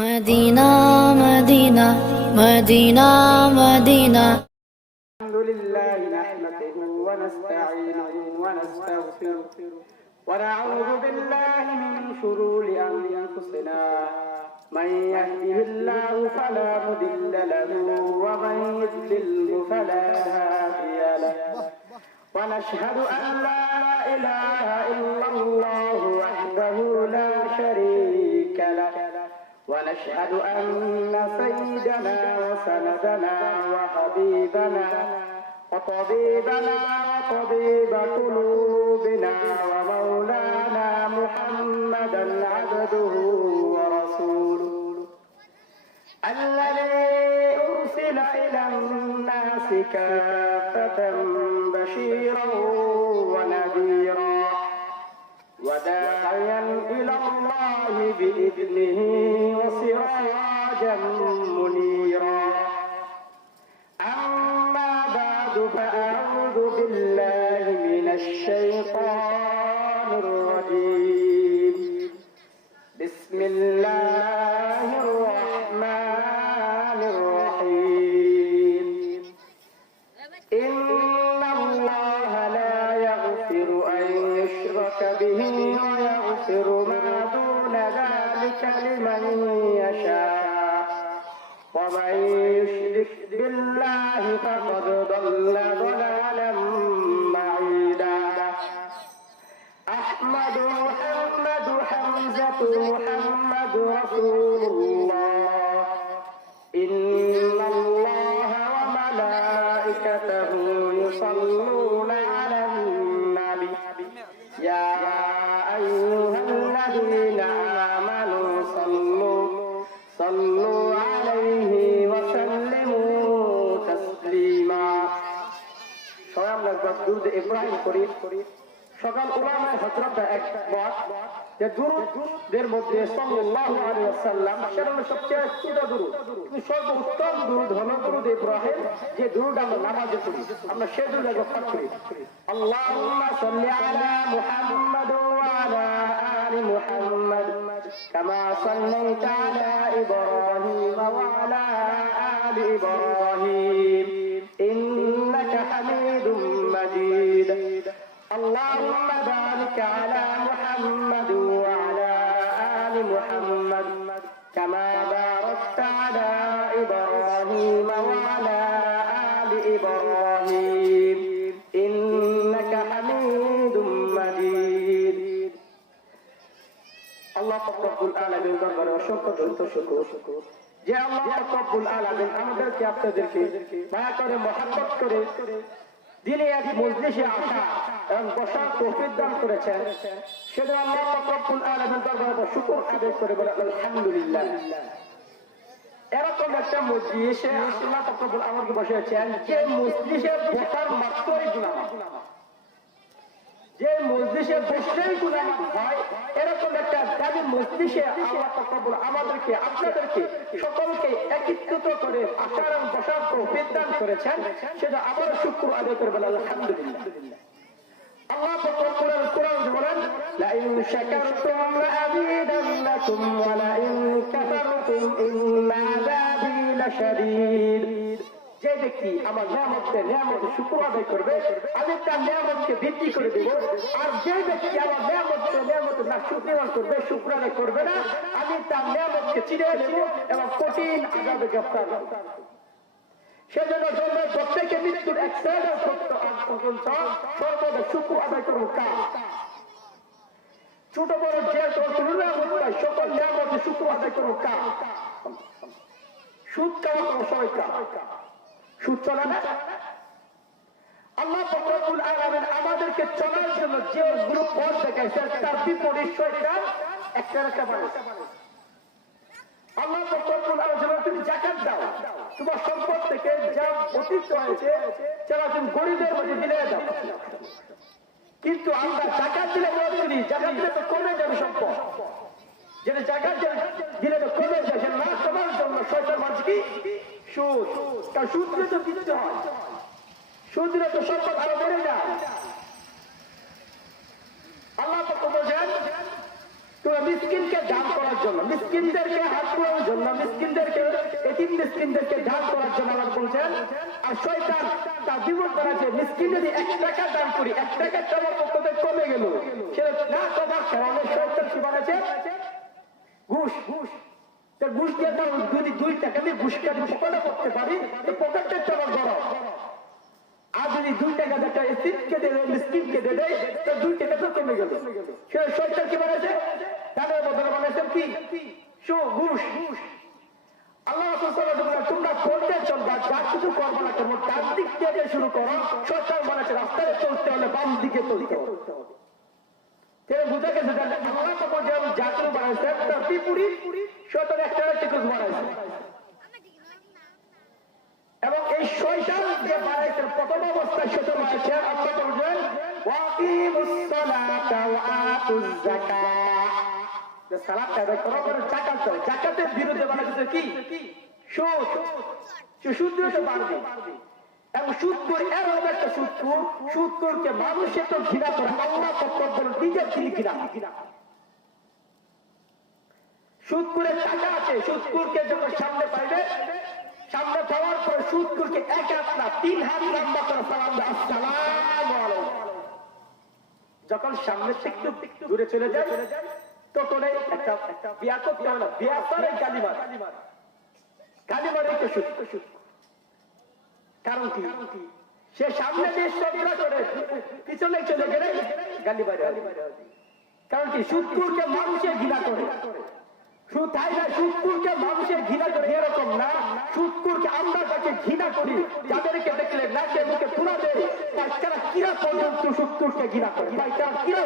Medina Medina Medina Medina আলহামদুলিল্লাহ নাহমাদুহু ওয়া নাস্তাঈনুহু ওয়া নাস্তাগফিরুহু ওয়া নাউযু বিল্লাহি মিন শুরুরি আনফুসিনা মান ইয়াহদিহিল্লাহু ফালা মুদিল্লা লাহু ওয়া মান ইযলিলহু ফালা হাদিয়া লাহু ওয়া নাশহাদু আন লা ইলাহা ইল্লাল্লাহু ওয়াহদাহু লা শারীকা লাহু ونشهد أن سيدنا وسندنا وحبيبنا وطبيبنا وطبيب قلوبنا ومولانا محمدا عبده ورسوله الذي أرسل إلى الناس كافة بشيرا ونذيرا وداعيا إلى الله بإذنه وسراجا منيرا أما بعد فأعوذ بالله من الشيطان الرجيم بسم الله الرحمن الرحيم إن الله لا يغفر أن يشرك به ويغفر ما دون ذلك لمن يشاء ومن يشرك بالله فقد ضل ضلالا بعيدا أحمد محمد حمزة محمد رسول الله إن الله وملائكته يصلون على النبي يا أيها الذين آمنوا صلوا عليه وسلموا تسليما সবাই আমরা দুরূদ ইব্রাহিম করি সকাল উলামায়ে হযরত একমত যে দুরূদের মধ্যে সাল্লাল্লাহু আলাইহি ওয়াসাল্লাম সেটা সবচেয়ে ছোট দুরূদ কিন্তু সর্বোত্তম দুরূদ হলো দুরূদ ইব্রাহিম যে দুরূদ আমরা নামাজে পড়ি আমরা সেই দুরূদ পাঠ করি আল্লাহুম্মা সাল্লি আলা মুহাম্মাদ ওয়া আলা আলি মুহাম্মাদ কামা সাল্লাইতা আলা ইব্রাহিম ওয়া আলা আলি ইব্রাহিম ইন্নাকা হামিদুম মাজিদ اللهم بارك على محمد وعلى آل محمد كما باركت على إبراهيم وعلى آل إبراهيم إنك حميد مجيد الله رب العالمين দরবারে অসংখ্য দন্ত শুকর যে আল্লাহ রব্বুল আলামিন আমাদেরকে আপনাদেরকে দয়া করে মহব্বত করে দিনে এক মজলিসে আসা এবং বসার তৌফিক দান করেছেন সেজন্য আল্লাহ রব্বুল আলামিন দরবারে শুকর আদায় করে বলে আলহামদুলিল্লাহ। এরকম একটা মজলিসে আল্লাহ রব্বুল আমাকে বসিয়েছেন যে মজলিসে বসার মাত্রই গুনাহ, যে মজলিসে বসলেই গুনাহ হয়, এরকম একটা দাবি মজলিসে আল্লাহ রব্বুল আমাদেরকে আপনাদেরকে সকলকে একত্রিত করে আসার এবং বসার তৌফিক দান করেছেন সেটা আবার শুকর আদায় করে বলে আলহামদুলিল্লাহ। আল্লাহ কোরআন বলেন লা ইন শাকারতুম লাযীদান্নাকুম ওয়া লা ইন কাফারতুম ইন্না আযাবি লাশাদীদ। যে ব্যক্তি আমার নিয়ামতের শুকর আদায় করবে আমি তার নিয়ামতকে বৃদ্ধি করে দেব, আর যে ব্যক্তি আমার নিয়ামতের নাশকৃতি করবে, শুকর আদায় করবে না, আমি তার নিয়ামতকে চিড়ে দেব এবং কঠিন আযাবে গ্রেফতার করব। সেজন্য প্রত্যেকে মৃত্যুর এক সেকেন্ড পর্যন্ত সর্বদা শুকর আদায় করবো কাজ ছোট বড় যে সকল নিয়ামতের শুকর আদায় করবো কাজ। সুদ খাওয়া কোনো সময় সুদ চলে না। আল্লাহ রব্বুল আলামিন আমাদেরকে চলার জন্য যে গ্রুপ পথ দেখাইছে তার বিপরীত শয়তান একটা বানাইছে। আল্লাহ রব্বুল আলামিন তুমি যাকাত দাও, তোমার সম্পদ থেকে যা অতিরিক্ত হয়েছে যারা তুমি গরিবের মধ্যে দিলে দাও, কিন্তু আমরা যাকাত দিলে মনে করি যাকাত দিলে তো কমে যাবে সম্পদ, যেটা যাকাত দিলে তো কমে যায়, সেটা না কমার জন্য শয়তান মানছে কি সুদ, কারণ সুদ দিলে তো দিতে হয়, সুদ দিলে তো সম্পদ আরো বেড়ে যায়। আল্লাহ তো বলছেন তোমরা মিসকিনকে দান করার জন্য, মিসকিনদেরকে হাত করার জন্য, মিসকিনদেরকে এতিম মিসকিনদেরকে দান করার জন্য আল্লাহ বলছেন। আর শয়তান তার বিমুখ করেছে, মিসকিন যদি 1 টাকা দান করি, 1 টাকা তোমার পক্ষ থেকে কমে গেল, সেটা না কমার কারণে শয়তান কি বলেছে? ঘুষ। ঘুষ দিয়ে তার যদি 2 টাকা দিয়ে ঘুষটা পকেটে করতে পারি, এই পকেটটা তো আমার গরম। আর যদি 2 টাকা যেটা এতিমকে দেবে, মিসকিনকে দেবে, তো 2 টাকা তো কমে গেল। সেটা শয়তান কি বলেছে? তাদের বদলে বলেছে কি? ঘুষ। আল্লাহ তোমরা করতে চলবা, যা কিছু করবো না কেন ডান দিক থেকে শুরু করো। শয়তান বলেছে রাস্তায় চলতে হলে বাম দিকে চলতে হবে। বুঝা গেছে আল্লাহ তখন যেমন জাতীয় বানাইছে তার বিপরীত শয়তান একটা টিকুস বানাইছে। এবং এই শয়তান যে বানাইছে প্রথম অবস্থায় শয়তান বানাইছে আল্লাহ বলছেন ওয়াকিমুস সালাতা ওয়া আতুজ যাকাত, যে সালাত আদায় করো, করে যাকাত দাও। যাকাতের বিরুদ্ধে বানাইছে কি? সুদ। সুদ দিয়ে বাড়বে। এবং সুদখোর এমন একটা সুদখোর, সুদখোরকে মানুষে তো ঘৃণা করে, আল্লাহ তখন নিজের তিনি ঘৃণা। সুদখোরের টাকা আছে, সুদখোরকে যখন সামনে পাইবে, সামনে পাওয়ার পরে সুদখোরকে 1 হাত না 3 হাত লম্বা করে সালাম দেয়, আসসালামু আলাইকুম। যখন সামনে থেকে একটু দূরে চলে যায়, তখন একটা বিয়া করতে হবে না, বিয়া করে গালিমার একটা সুদ। কারণ কি? সে সামনে দিয়ে সবরা করে পিছনে চলে গেলে গালি বাইরে। কারণ কি? সুদখোরকে মানুষের ঘৃণা করে। সুদখোরকে মানুষের ঘৃণা করে এরকম না, সুদখোরকে আমরা তাকে ঘৃণা করি। যাদেরকে দেখলে নাকে মুখে তুলা দেয়, তারা কিরা পর্যন্ত সুদখোরকে ঘৃণা করে, তারা কিরা